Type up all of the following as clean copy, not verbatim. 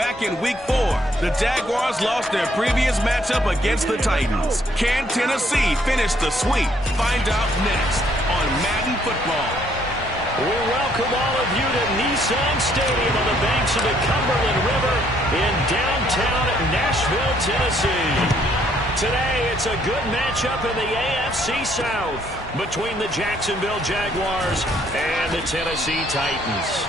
back in Week 4, the Jaguars lost their previous matchup against the Titans. Can Tennessee finish the sweep? Find out next on Madden Football. We welcome all of you to Nissan Stadium on the banks of the Cumberland River in downtown Nashville, Tennessee. Today, it's a good matchup in the AFC South between the Jacksonville Jaguars and the Tennessee Titans.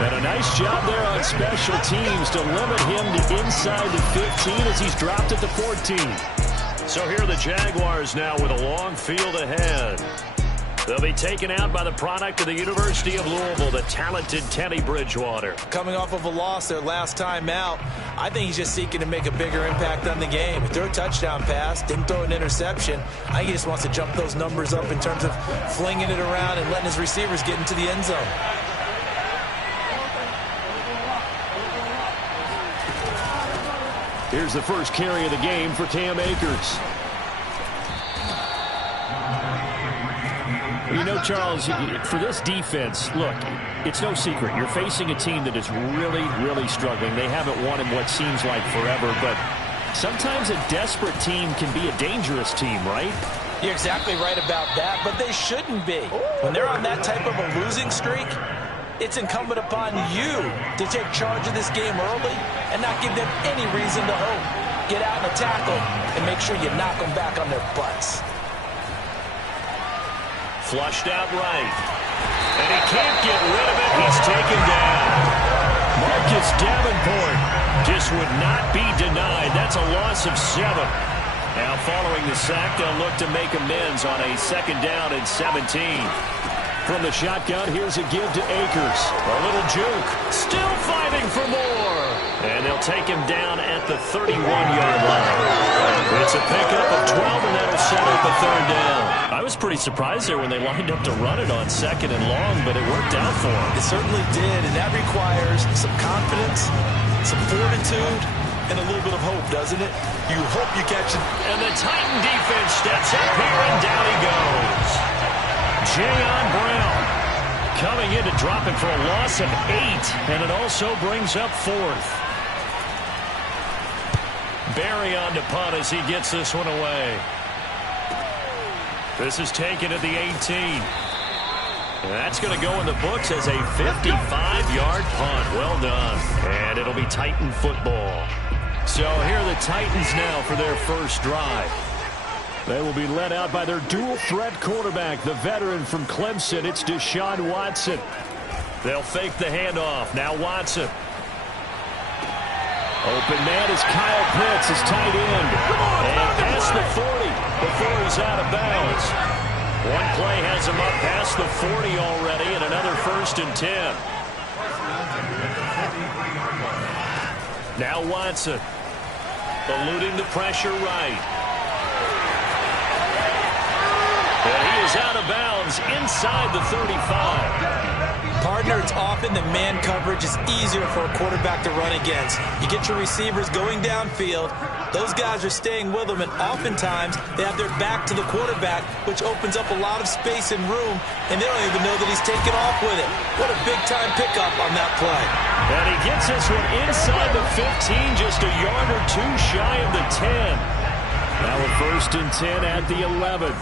And a nice job there on special teams to limit him to inside the 15 as he's dropped at the 14. So here are the Jaguars now with a long field ahead. They'll be taken out by the product of the University of Louisville, the talented Teddy Bridgewater. Coming off of a loss their last time out, I think he's just seeking to make a bigger impact on the game. Threw a touchdown pass, didn't throw an interception. I think he just wants to jump those numbers up in terms of flinging it around and letting his receivers get into the end zone. Here's the first carry of the game for Cam Akers. You know, Charles, for this defense, look, it's no secret. You're facing a team that is really, really struggling. They haven't won in what seems like forever, but sometimes a desperate team can be a dangerous team, right? You're exactly right about that, but they shouldn't be. When they're on that type of a losing streak, it's incumbent upon you to take charge of this game early and not give them any reason to hope. Get out and tackle and make sure you knock them back on their butts. Flushed out right. And he can't get rid of it. He's taken down. Marcus Davenport just would not be denied. That's a loss of 7. Now following the sack, they'll look to make amends on a 2nd down and 17. From the shotgun, here's a give to Akers. A little juke. Still fighting for more. And they'll take him down at the 31-yard line. It's a pickup of 12, and that'll set up a 3rd down. I was pretty surprised there when they lined up to run it on 2nd and long, but it worked out for him. It certainly did, and that requires some confidence, some fortitude, and a little bit of hope, doesn't it? You hope you catch it. And the Titan defense steps up here, and down he goes. Jayon Brown coming in to drop it for a loss of 8, and it also brings up 4th. Barry on to punt as he gets this one away. This is taken at the 18. And that's going to go in the books as a 55-yard punt. Well done. And it'll be Titan football. So here are the Titans now for their first drive. They will be led out by their dual-threat quarterback, the veteran from Clemson. It's Deshaun Watson. They'll fake the handoff. Now Watson. Open man is Kyle Pitts, his tight end. And past the 40 before he's out of bounds. One play has him up past the 40 already, and another 1st and 10. Now Watson. Eluding the pressure right. And he is out of bounds inside the 35. Partner, it's often the man coverage is easier for a quarterback to run against. You get your receivers going downfield. Those guys are staying with them, and oftentimes they have their back to the quarterback, which opens up a lot of space and room, and they don't even know that he's taken off with it. What a big-time pickup on that play. And he gets this one inside the 15, just a yard or 2 shy of the 10. Now a 1st and 10 at the 11.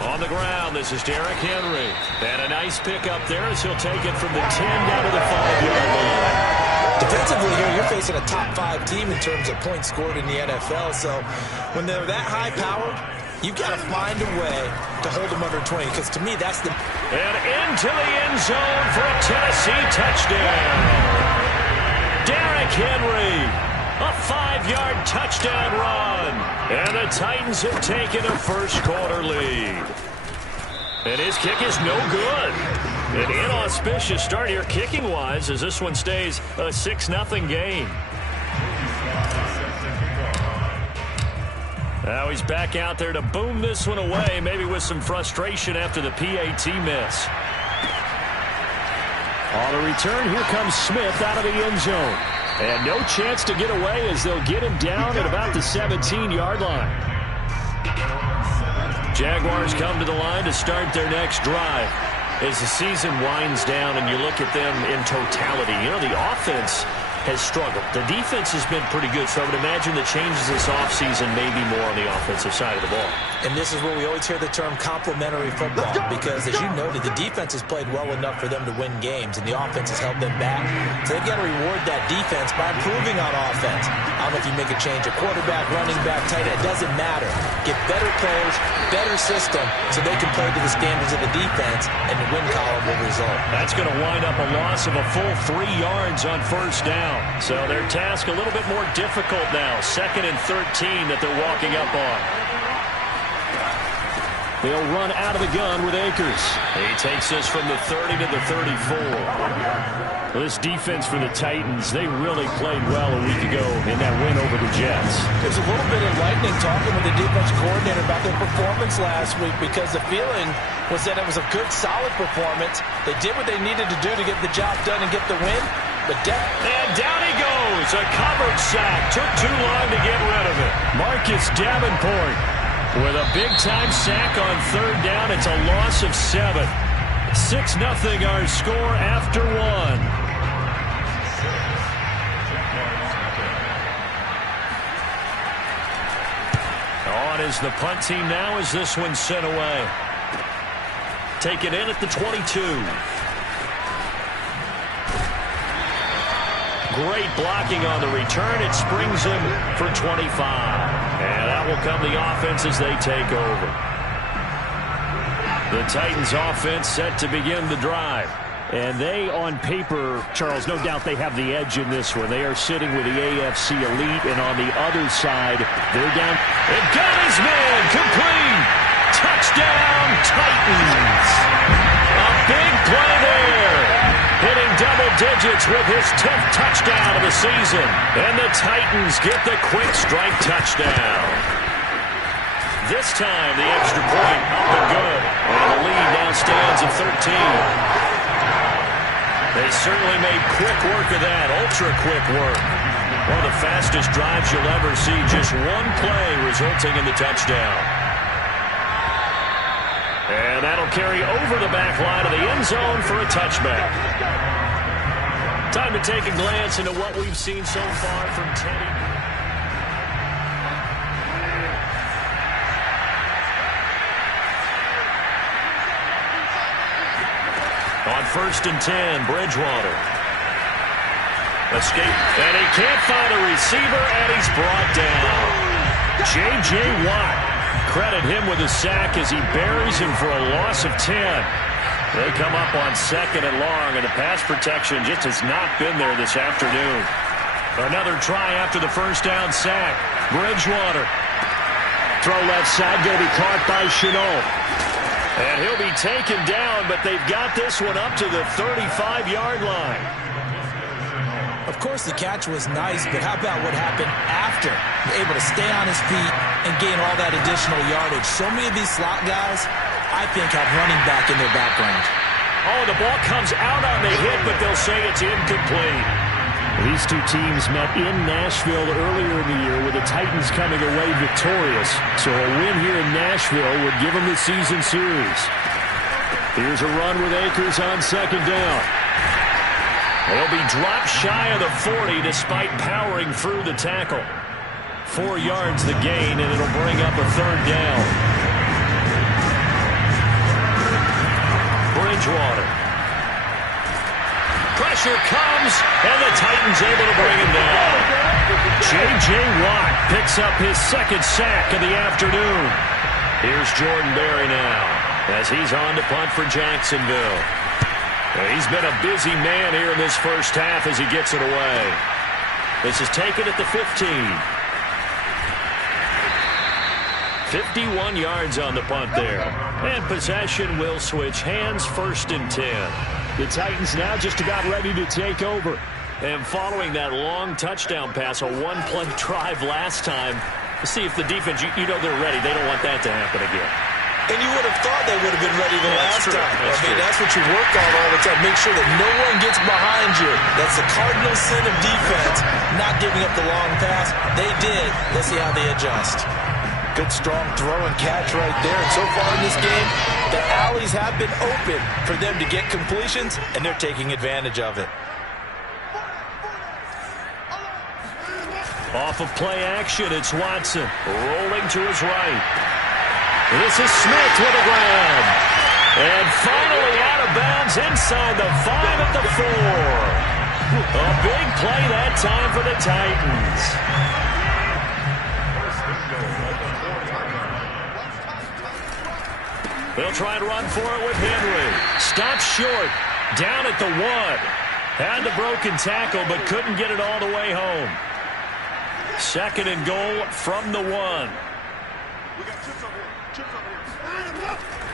On the ground, this is Derrick Henry. And a nice pickup there as he'll take it from the 10 down to the 5-yard line. Defensively here, you're facing a top 5 team in terms of points scored in the NFL. So when they're that high-powered, you've got to find a way to hold them under 20. Because to me, that's the... And into the end zone for a Tennessee touchdown. Derrick Henry. A 5-yard touchdown run. And the Titans have taken a first-quarter lead. And his kick is no good. An inauspicious start here kicking-wise as this one stays a 6-0 game. Now he's back out there to boom this one away, maybe with some frustration after the PAT miss. On the return, here comes Smith out of the end zone. And no chance to get away as they'll get him down at about the 17-yard line. Jaguars come to the line to start their next drive. As the season winds down and you look at them in totality, you know, the offense has struggled. The defense has been pretty good, so I would imagine the changes this offseason may be more on the offensive side of the ball. And this is where we always hear the term complementary football, because as you noted, the defense has played well enough for them to win games, and the offense has held them back. So they've got to reward that defense by improving on offense. I don't know if you make a change, a quarterback, running back, tight end, it doesn't matter. Get better players, better system, so they can play to the standards of the defense, and the win column will result. That's going to wind up a loss of a full 3 yards on first down. So their task a little bit more difficult now. 2nd and 13 that they're walking up on. They'll run out of the gun with Akers. He takes this from the 30 to the 34. Well, this defense for the Titans, they really played well a week ago in that win over the Jets. There's a little bit enlightening talking with the defensive coordinator about their performance last week, because the feeling was that it was a good, solid performance. They did what they needed to do to get the job done and get the win. And down he goes. A covered sack. Took too long to get rid of it. Marcus Davenport with a big-time sack on 3rd down. It's a loss of 7. 6-0 our score after 1. On is the punt team now as this one's sent away. Take it in at the 22. Great blocking on the return. It springs him for 25. And that will come the offense as they take over. The Titans offense set to begin the drive. And they, on paper, Charles, no doubt they have the edge in this one. They are sitting with the AFC elite, and on the other side, they're down. It got his man complete. Touchdown, Titans. A big play there. Hitting double digits with his 10th touchdown of the season. And the Titans get the quick strike touchdown. This time, the extra point up and good. And the lead now stands at 13. They certainly made quick work of that, ultra-quick work. One of the fastest drives you'll ever see, just one play resulting in the touchdown. And that'll carry over the back line of the end zone for a touchback. Time to take a glance into what we've seen so far from Teddy. On 1st and 10, Bridgewater. Escape, and he can't find a receiver, and he's brought down. J.J. Watt. Credit him with a sack as he buries him for a loss of 10. They come up on 2nd and long, and the pass protection just has not been there this afternoon. Another try after the first down sack. Bridgewater. Throw left side, going to be caught by Chenault. And he'll be taken down, but they've got this one up to the 35-yard line. Of course, the catch was nice, but how about what happened after? Able to stay on his feet and gain all that additional yardage. So many of these slot guys, I think, have running back in their background. Oh, the ball comes out on the hit, but they'll say it's incomplete. These two teams met in Nashville earlier in the year with the Titans coming away victorious. So a win here in Nashville would give them the season series. Here's a run with Akers on 2nd down. They'll be dropped shy of the 40 despite powering through the tackle. 4 yards the gain, and it'll bring up a 3rd down. Bridgewater. Pressure comes, and the Titans able to bring him down. J.J. Watt picks up his 2nd sack of the afternoon. Here's Jordan Berry now as he's on to punt for Jacksonville. He's been a busy man here in this first half as he gets it away. This is taken at the 15. 51 yards on the punt there. And possession will switch hands, 1st and 10. The Titans now just about ready to take over. And following that long touchdown pass, a one-play drive last time, to see if the defense, you know they're ready. They don't want that to happen again. And you would have thought they would have been ready the last time. That's what you work on all the time. Make sure that no one gets behind you. That's the cardinal sin of defense, not giving up the long pass. They did. Let's see how they adjust. Good, strong throw and catch right there. And so far in this game, the alleys have been open for them to get completions, and they're taking advantage of it. Off of play action, it's Watson rolling to his right. This is Smith with a grab. And finally out of bounds inside the 5 at the 4. A big play that time for the Titans. They'll try and run for it with Henry. Stops short. Down at the 1. Had the broken tackle, but couldn't get it all the way home. 2nd and goal from the 1.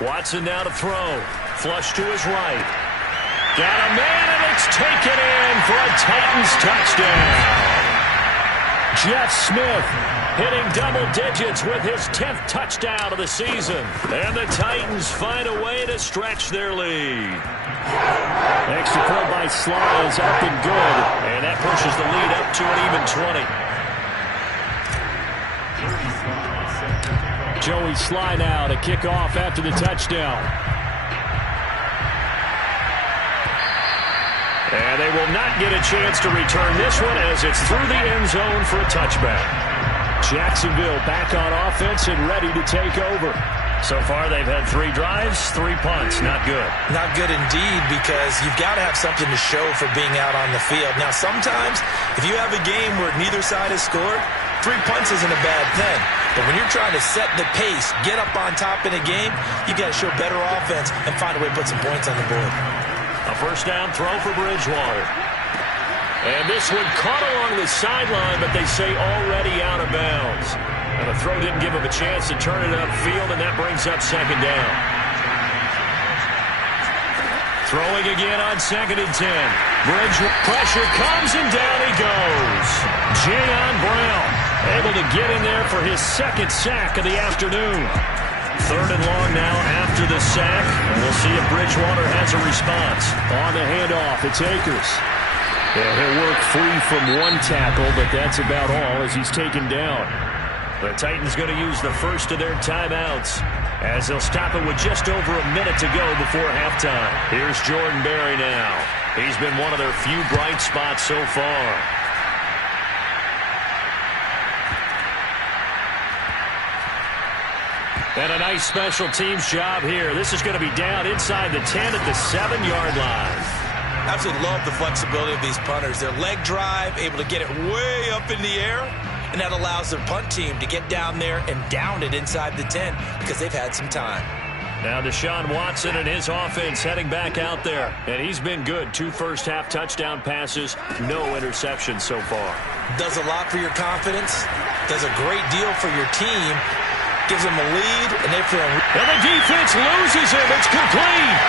Watson now to throw. Flush to his right. Got a man, and it's taken in for a Titans touchdown. Jeff Smith hitting double digits with his 10th touchdown of the season. And the Titans find a way to stretch their lead. Extra point by Sly is up and good. And that pushes the lead up to an even 20. Joey Sly now to kick off after the touchdown. And they will not get a chance to return this one as it's through the end zone for a touchback. Jacksonville back on offense and ready to take over. So far they've had 3 drives, 3 punts. Not good. Not good indeed, because you've got to have something to show for being out on the field. Now sometimes if you have a game where neither side has scored, 3 punts isn't a bad thing. But when you're trying to set the pace, get up on top in a game, you got to show better offense and find a way to put some points on the board. A first down throw for Bridgewater. And this one caught along the sideline, but they say already out of bounds. And the throw didn't give him a chance to turn it upfield, and that brings up 2nd down. Throwing again on 2nd and 10. Pressure comes, and down he goes. Jayon Brown able to get in there for his 2nd sack of the afternoon. 3rd and long now after the sack. And we'll see if Bridgewater has a response. On the handoff, it's Akers. Yeah, he'll work free from 1 tackle, but that's about all as he's taken down. The Titans going to use the first of their timeouts as they'll stop it with just over a minute to go before halftime. Here's Jordan Berry now. He's been one of their few bright spots so far. And a nice special teams job here. This is going to be down inside the 10 at the 7-yard line. Absolutely love the flexibility of these punters. Their leg drive, able to get it way up in the air, and that allows their punt team to get down there and down it inside the 10 because they've had some time. Now Deshaun Watson and his offense heading back out there, and he's been good. 2 first-half touchdown passes, no interceptions so far. Does a lot for your confidence, does a great deal for your team, gives them a lead, and they feel... And the defense loses him. It's complete.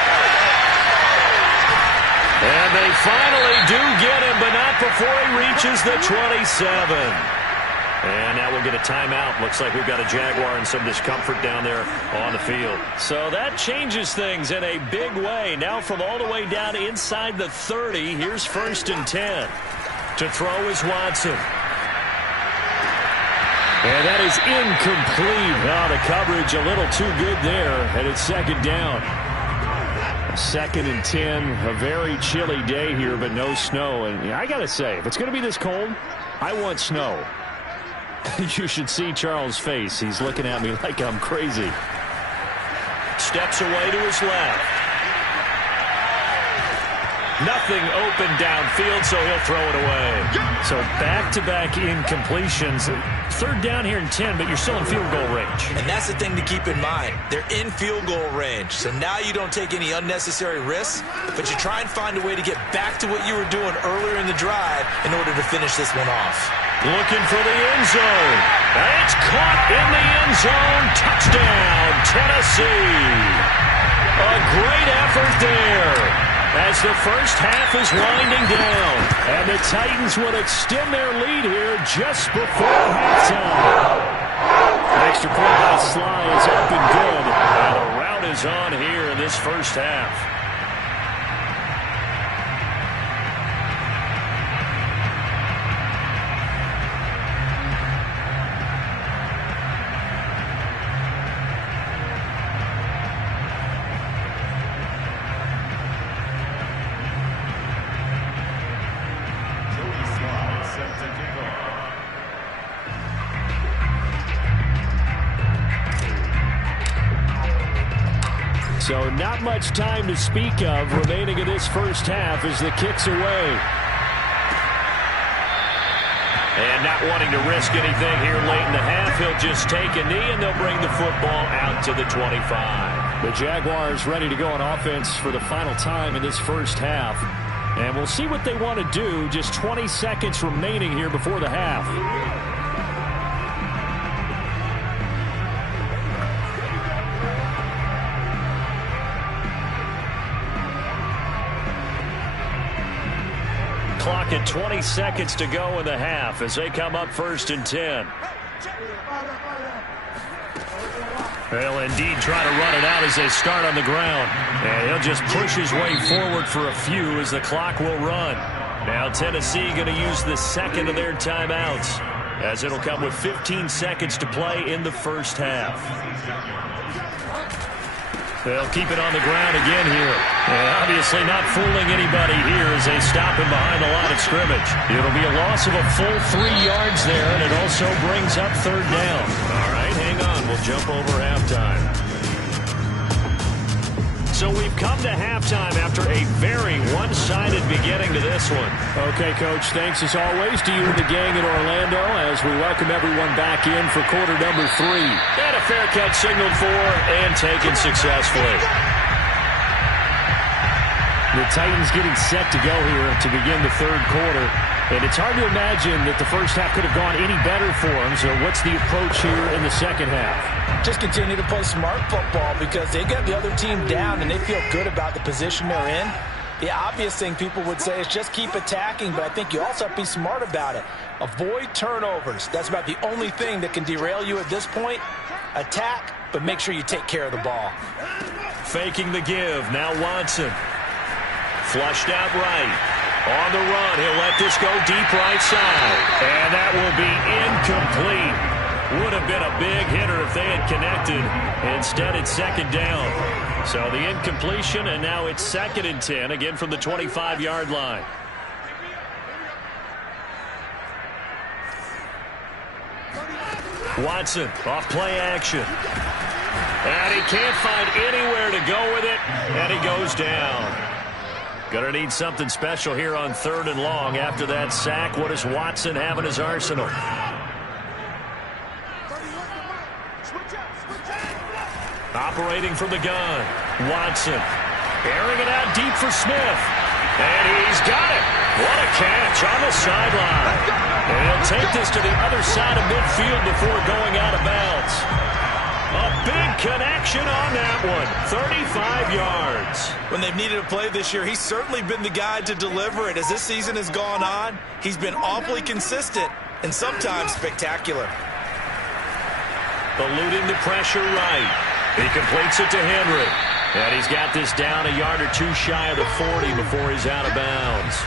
And they finally do get him, but not before he reaches the 27. And now we'll get a timeout. Looks like we've got a Jaguar and some discomfort down there on the field. So that changes things in a big way. Now from all the way down inside the 30, here's 1st and 10. To throw is Watson. And that is incomplete. Now the coverage a little too good there, and it's 2nd down. 2nd and 10, a very chilly day here, but no snow. And I got to say, if it's going to be this cold, I want snow. You should see Charles' face. He's looking at me like I'm crazy. Steps away to his left. Nothing open downfield, so he'll throw it away. So back-to-back incompletions. 3rd down here and 10, but you're still in field goal range. And that's the thing to keep in mind. They're in field goal range. So now you don't take any unnecessary risks, but you try and find a way to get back to what you were doing earlier in the drive in order to finish this one off. Looking for the end zone. It's caught in the end zone. Touchdown, Tennessee. A great effort there as the first half is winding down. And the Titans will extend their lead here just before halftime. Extra point by Sly is up and good. And the rout is on here in this first half. So not much time to speak of remaining in this first half as the kick's away. And not wanting to risk anything here late in the half, he'll just take a knee and they'll bring the football out to the 25. The Jaguars ready to go on offense for the final time in this first half. And we'll see what they want to do. Just 20 seconds remaining here before the half. Clock at 20 seconds to go in the half as they come up 1st and 10. They'll indeed try to run it out as they start on the ground. And he'll just push his way forward for a few as the clock will run. Now Tennessee going to use the second of their timeouts as it'll come with 15 seconds to play in the first half. They'll keep it on the ground again here. And obviously not fooling anybody here as they stop him behind the line of scrimmage. It'll be a loss of a full 3 yards there, and it also brings up 3rd down. All right, hang on. We'll jump over halftime. So we've come to halftime after a very one-sided beginning to this one. Okay, Coach, thanks as always to you and the gang in Orlando as we welcome everyone back in for quarter number 3. And a fair catch signaled for and taken successfully. The Titans getting set to go here to begin the 3rd quarter. And it's hard to imagine that the first half could have gone any better for them. So what's the approach here in the second half? Just continue to play smart football because they got the other team down and they feel good about the position they're in. The obvious thing people would say is just keep attacking, but I think you also have to be smart about it. Avoid turnovers. That's about the only thing that can derail you at this point. Attack, but make sure you take care of the ball. Faking the give. Now Watson. Flushed out right. On the run, he'll let this go deep right side. And that will be incomplete. Would have been a big hitter if they had connected. Instead, it's 2nd down. So the incompletion, and now it's 2nd and 10, again from the 25-yard line. Watson, off play action. And he can't find anywhere to go with it, and he goes down. Gonna need something special here on 3rd and long. After that sack, what does Watson have in his arsenal? Operating from the gun. Watson. Airing it out deep for Smith. And he's got it. What a catch on the sideline. And he'll take this to the other side of midfield before going out of bounds. A big connection on that one. 35 yards. When they've needed a play this year, he's certainly been the guy to deliver it. As this season has gone on, he's been awfully consistent and sometimes spectacular. Eluding the pressure right. He completes it to Henry. And he's got this down a yard or two shy of the 40 before he's out of bounds.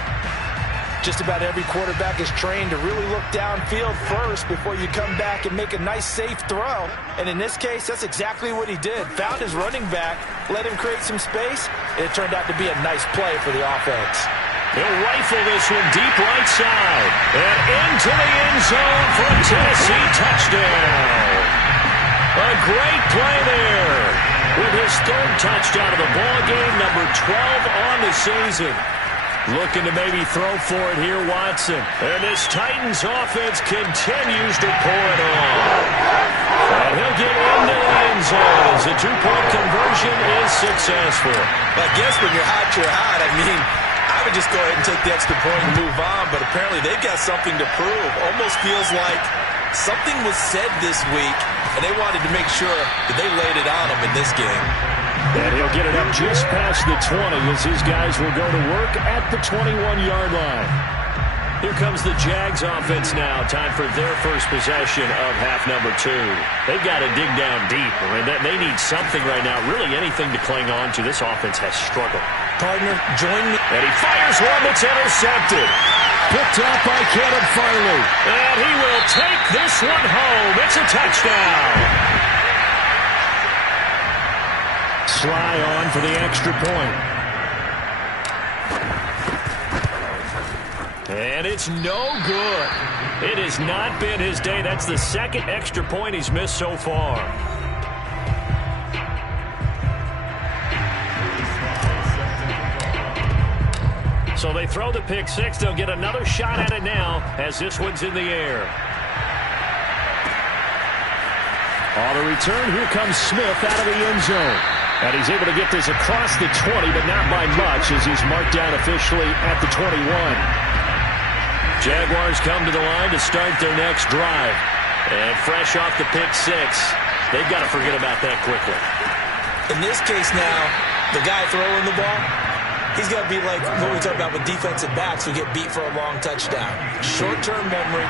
Just about every quarterback is trained to really look downfield first before you come back and make a nice, safe throw. And in this case, that's exactly what he did. Found his running back, let him create some space, and it turned out to be a nice play for the offense. He'll rifle this one deep right side. And into the end zone for a Tennessee touchdown. A great play there with his 3rd touchdown of the ball game, number 12 on the season. Looking to maybe throw for it here, Watson. And this Titans offense continues to pour it on. And he'll get into the end zone as the 2-point conversion is successful. But I guess when you're hot, you're hot. I mean, I would just go ahead and take the extra point and move on, but apparently they've got something to prove. Almost feels like something was said this week, and they wanted to make sure that they laid it on them in this game. And he'll get it up just past the 20 as his guys will go to work at the 21-yard line. Here comes the Jags offense now. Time for their first possession of half number 2. They've got to dig down deep. I mean, they need something right now, really anything to cling on to. This offense has struggled. Partner, join me. And he fires one that's intercepted. Picked up by Caleb Farley. And he will take this one home. It's a touchdown. Sly on for the extra point. And it's no good. It has not been his day. That's the 2nd extra point he's missed so far. So they throw the pick six. They'll get another shot at it now as this one's in the air. On the return, here comes Smith out of the end zone. And he's able to get this across the 20, but not by much as he's marked down officially at the 21. Jaguars come to the line to start their next drive. And fresh off the pick six, they've got to forget about that quickly. In this case now, the guy throwing the ball, he's got to be like what we talked about with defensive backs who get beat for a long touchdown. Short-term memory,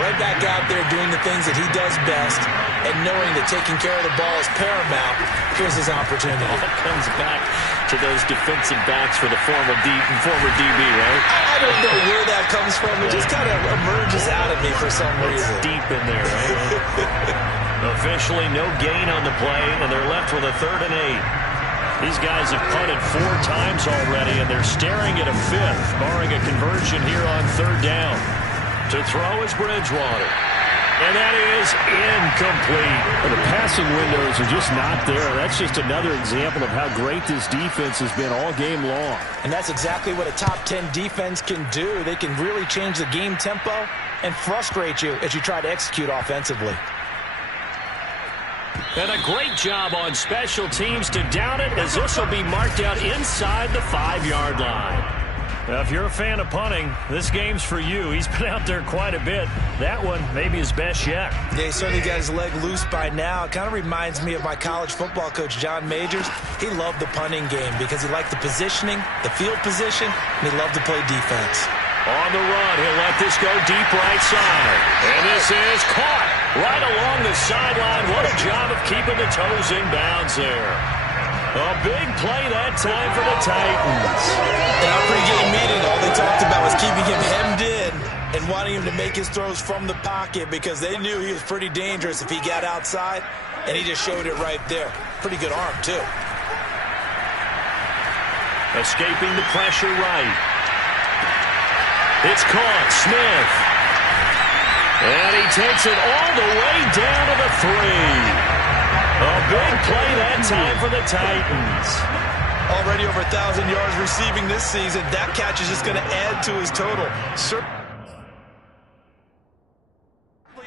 right back out there doing the things that he does best, and knowing that taking care of the ball is paramount. Here's his opportunity. All comes back to those defensive backs for the former DB, right? I don't know where that comes from. It just kind of emerges out of me for some reason. It's deep in there, right? Officially no gain on the play, and they're left with a 3rd and 8. These guys have punted 4 times already, and they're staring at a 5th, barring a conversion here on 3rd down. To throw is Bridgewater. And that is incomplete. Well, the passing windows are just not there. That's just another example of how great this defense has been all game long. And that's exactly what a top 10 defense can do. They can really change the game tempo and frustrate you as you try to execute offensively. And a great job on special teams to down it, as this will be marked out inside the 5-yard line. Now, if you're a fan of punting, this game's for you. He's been out there quite a bit. That one maybe his best yet. Yeah, he certainly got his leg loose by now. It kind of reminds me of my college football coach, John Majors. He loved the punting game because he liked the positioning, the field position, and he loved to play defense. On the run, he'll let this go deep right side. And this is caught right along the sideline. What a job of keeping the toes in bounds there. A big play that time for the Titans. In our pregame meeting, all they talked about was keeping him hemmed in and wanting him to make his throws from the pocket because they knew he was pretty dangerous if he got outside, and he just showed it right there. Pretty good arm, too. Escaping the pressure right. It's caught. Smith. And he takes it all the way down to the 3. A big play that time for the Titans. Already over 1,000 yards receiving this season. That catch is just going to add to his total. Certainly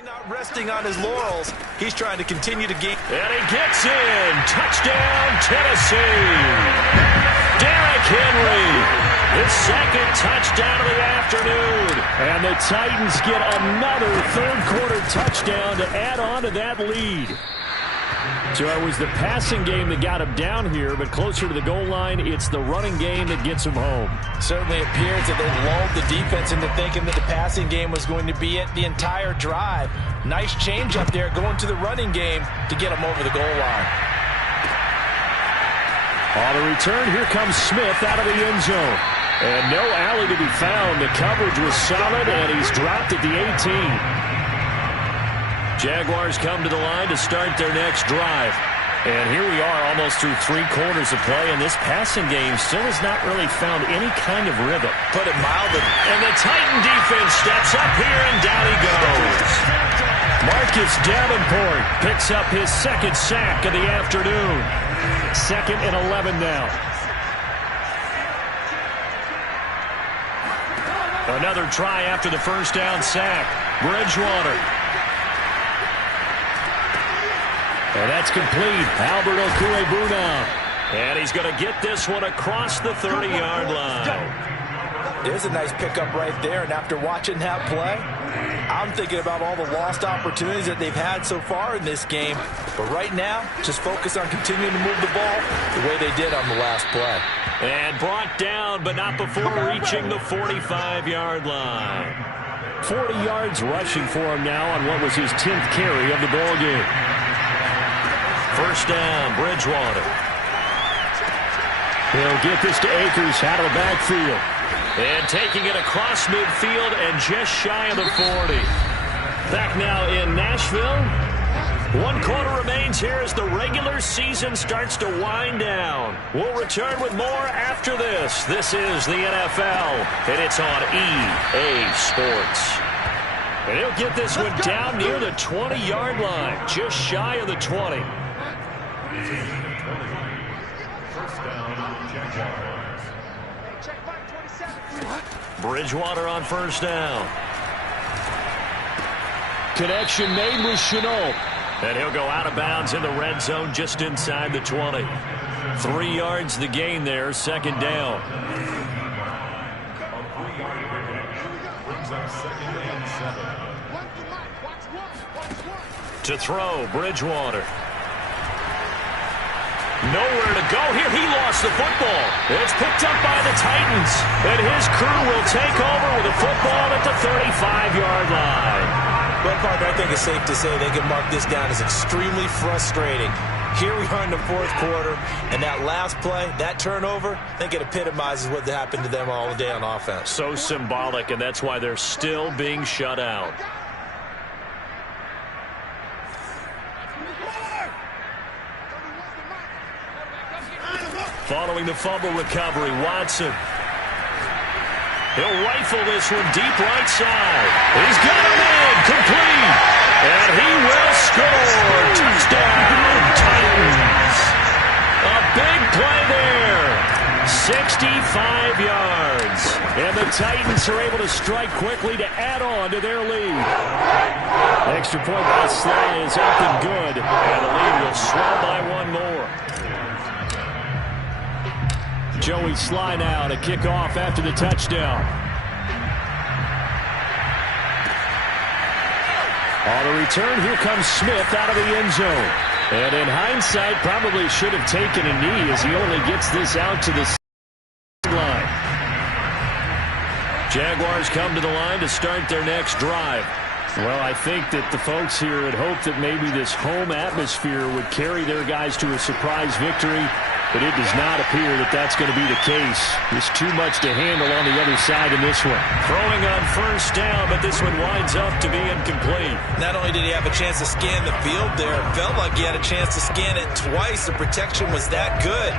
not resting on his laurels. He's trying to continue to gain. And he gets in. Touchdown, Tennessee. Derrick Henry. His 2nd touchdown of the afternoon. And the Titans get another 3rd-quarter touchdown to add on to that lead. So it was the passing game that got him down here, but closer to the goal line, it's the running game that gets him home. Certainly appears that they lulled the defense into thinking that the passing game was going to be it the entire drive. Nice change up there going to the running game to get him over the goal line. On the return, here comes Smith out of the end zone. And no alley to be found. The coverage was solid, and he's dropped at the 18. Jaguars come to the line to start their next drive. And here we are almost through 3 quarters of play, and this passing game still has not really found any kind of rhythm. Put it mildly. And the Titan defense steps up here, and down he goes. Marcus Davenport picks up his 2nd sack of the afternoon. 2nd and 11 now. Another try after the 1st down sack. Bridgewater. And that's complete. Albert Okwuegbuna. And he's going to get this one across the 30-yard line. There's a nice pickup right there. And after watching that play, I'm thinking about all the lost opportunities that they've had so far in this game. But right now, just focus on continuing to move the ball the way they did on the last play. And brought down, but not before reaching the 45-yard line. 40 yards rushing for him now on what was his 10th carry of the ball game. 1st down, Bridgewater. He'll get this to Akers out of the backfield. And taking it across midfield and just shy of the 40. Back now in Nashville. 1 quarter remains here as the regular season starts to wind down. We'll return with more after this. This is the NFL, and it's on EA Sports. And he'll get this one down near the 20-yard line, just shy of the 20. First down, Jaguars. Check back 26. Bridgewater on first down. Connection made with Chenault. And he'll go out of bounds in the red zone just inside the 20. 3 yards the gain there, second down. To throw, Bridgewater. Nowhere to go here. He lost the football. It's picked up by the Titans. And his crew will take over with the football at the 35-yard line. Well, Parker, I think it's safe to say they can mark this down as extremely frustrating. Here we are in the fourth quarter, and that last play, that turnover, I think it epitomizes what happened to them all day on offense. So symbolic, and that's why they're still being shut out. Following the fumble recovery, Watson. He'll rifle this one deep right side. He's got him in, complete. And he will score. Touchdown, Titans. A big play there. 65 yards. And the Titans are able to strike quickly to add on to their lead. Extra point by Sly is up and good. And the lead will swell by one more. Joey Sly now to kick off after the touchdown. On the return, here comes Smith out of the end zone. And in hindsight, probably should have taken a knee as he only gets this out to the line. Jaguars come to the line to start their next drive. Well, I think that the folks here had hoped that maybe this home atmosphere would carry their guys to a surprise victory. But it does not appear that that's going to be the case. There's too much to handle on the other side in this one. Throwing on first down, but this one winds up to be incomplete. Not only did he have a chance to scan the field there, it felt like he had a chance to scan it twice. The protection was that good.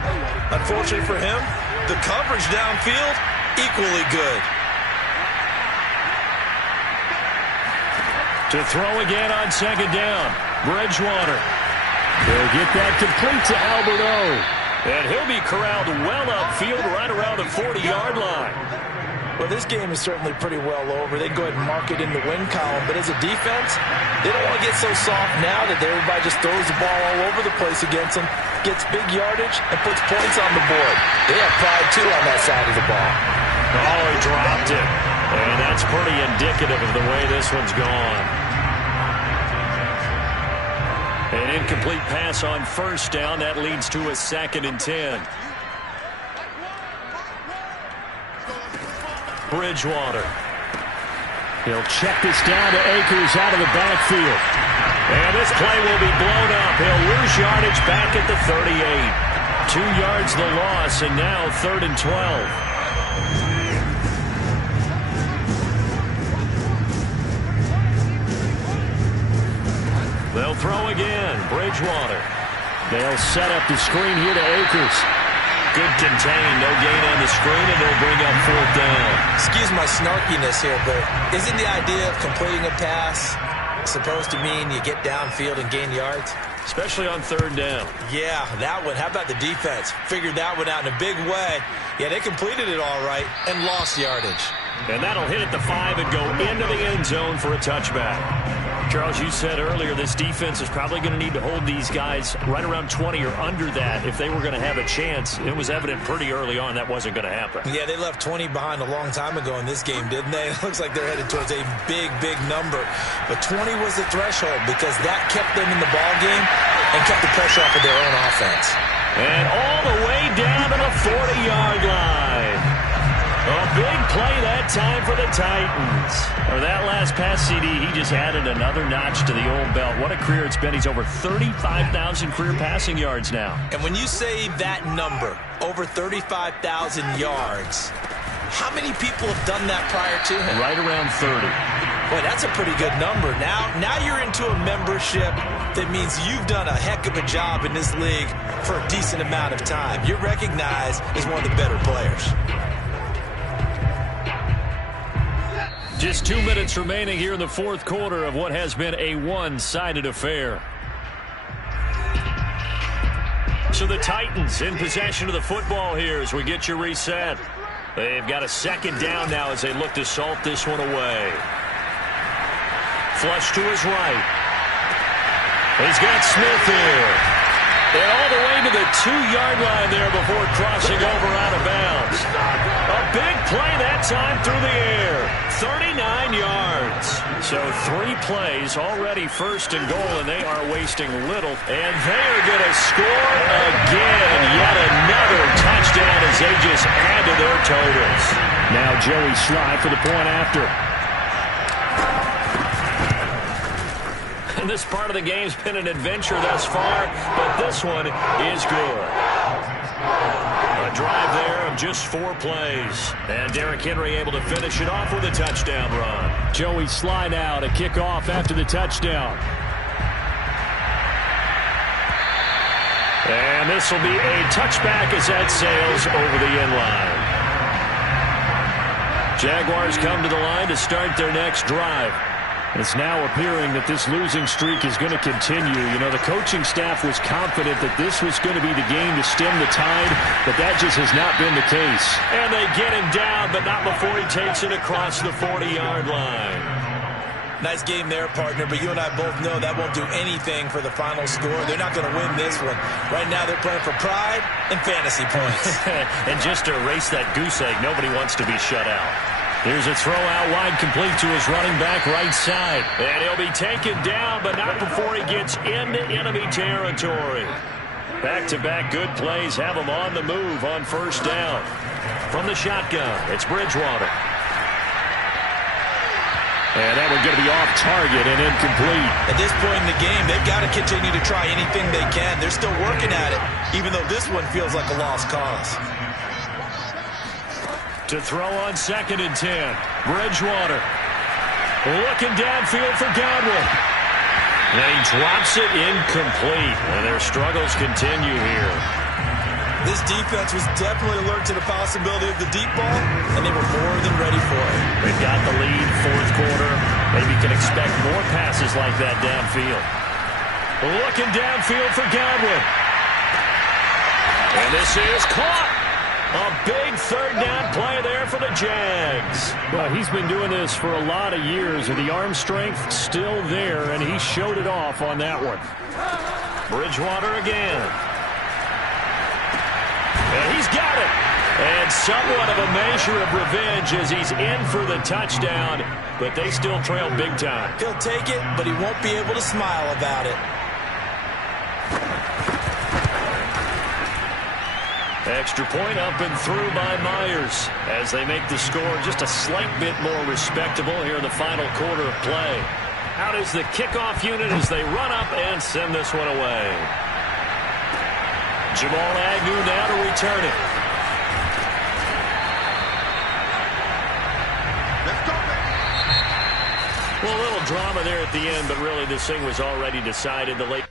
Unfortunately for him, the coverage downfield, equally good. To throw again on second down, Bridgewater. They'll get that complete to Albert O. And he'll be corralled well upfield right around the 40-yard line. Well, this game is certainly pretty well over. They go ahead and mark it in the win column. But as a defense, they don't want to get so soft now that everybody just throws the ball all over the place against them, gets big yardage, and puts points on the board. They have pride, too, on that side of the ball. Oh, he dropped it. And that's pretty indicative of the way this one's gone. An incomplete pass on first down. That leads to a 2nd and 10. Bridgewater. He'll check this down to Akers out of the backfield. And this play will be blown up. He'll lose yardage back at the 38. 2 yards the loss, and now 3rd and 12. They'll throw again. Bridgewater. They'll set up the screen here to Akers. Good contain. No gain on the screen, and they'll bring up 4th down. Excuse my snarkiness here, but isn't the idea of completing a pass supposed to mean you get downfield and gain yards? Especially on 3rd down. Yeah, that one. How about the defense? Figured that one out in a big way. Yeah, they completed it all right and lost yardage. And that'll hit at the 5 and go into the end zone for a touchback. Charles, you said earlier this defense is probably going to need to hold these guys right around 20 or under that if they were going to have a chance. It was evident pretty early on that wasn't going to happen. Yeah, they left 20 behind a long time ago in this game, didn't they? It looks like they're headed towards a big, big number. But 20 was the threshold because that kept them in the ball game and kept the pressure off of their own offense. And all the way down to the 40-yard line. A big play that time for the Titans. Or that last pass CD, he just added another notch to the old belt. What a career it's been. He's over 35,000 career passing yards now. And when you say that number, over 35,000 yards, how many people have done that prior to him? Right around 30. Boy, that's a pretty good number. Now you're into a membership that means you've done a heck of a job in this league for a decent amount of time. You're recognized as one of the better players. Just 2 minutes remaining here in the fourth quarter of what has been a one-sided affair. So the Titans in possession of the football here as we get you reset. They've got a second down now as they look to salt this one away. Flush to his right. He's got Smith here. And all the way to the 2-yard line there before crossing over out of bounds. A big play that time through the air. 39 yards. So 3 plays already first and goal, and they are wasting little. And they are going to score again. Yet another touchdown as they just add to their totals. Now Joey Sly for the point after. This part of the game's been an adventure thus far, but this one is good. A drive there of just 4 plays. And Derrick Henry able to finish it off with a touchdown run. Joey Sly now to kick off after the touchdown. And this will be a touchback as that sails over the end line. Jaguars come to the line to start their next drive. It's now appearing that this losing streak is going to continue. You know, the coaching staff was confident that this was going to be the game to stem the tide, but that just has not been the case. And they get him down, but not before he takes it across the 40-yard line. Nice game there, partner, but you and I both know that won't do anything for the final score. They're not going to win this one. Right now they're playing for pride and fantasy points. And just to erase that goose egg, nobody wants to be shut out. Here's a throw out wide, complete to his running back right side. And he'll be taken down, but not before he gets into enemy territory. Back-to-back good plays have him on the move on first down. From the shotgun, it's Bridgewater. And that one going to be off target and incomplete. At this point in the game, they've got to continue to try anything they can. They're still working at it, even though this one feels like a lost cause. To throw on 2nd and 10. Bridgewater looking downfield for Godwin. And he drops it incomplete. And their struggles continue here. This defense was definitely alert to the possibility of the deep ball, and they were more than ready for it. They've got the lead, 4th quarter. Maybe can expect more passes like that downfield. Looking downfield for Godwin. And this is caught. A big 3rd down play there for the Jags. Well, he's been doing this for a lot of years, and the arm strength still there, and he showed it off on that one. Bridgewater again. And he's got it. And somewhat of a measure of revenge as he's in for the touchdown, but they still trail big time. He'll take it, but he won't be able to smile about it. Extra point up and through by Myers as they make the score just a slight bit more respectable here in the final quarter of play. Out is the kickoff unit as they run up and send this one away. Jamal Agnew now to return it. Well, a little drama there at the end, but really this thing was already decided. The late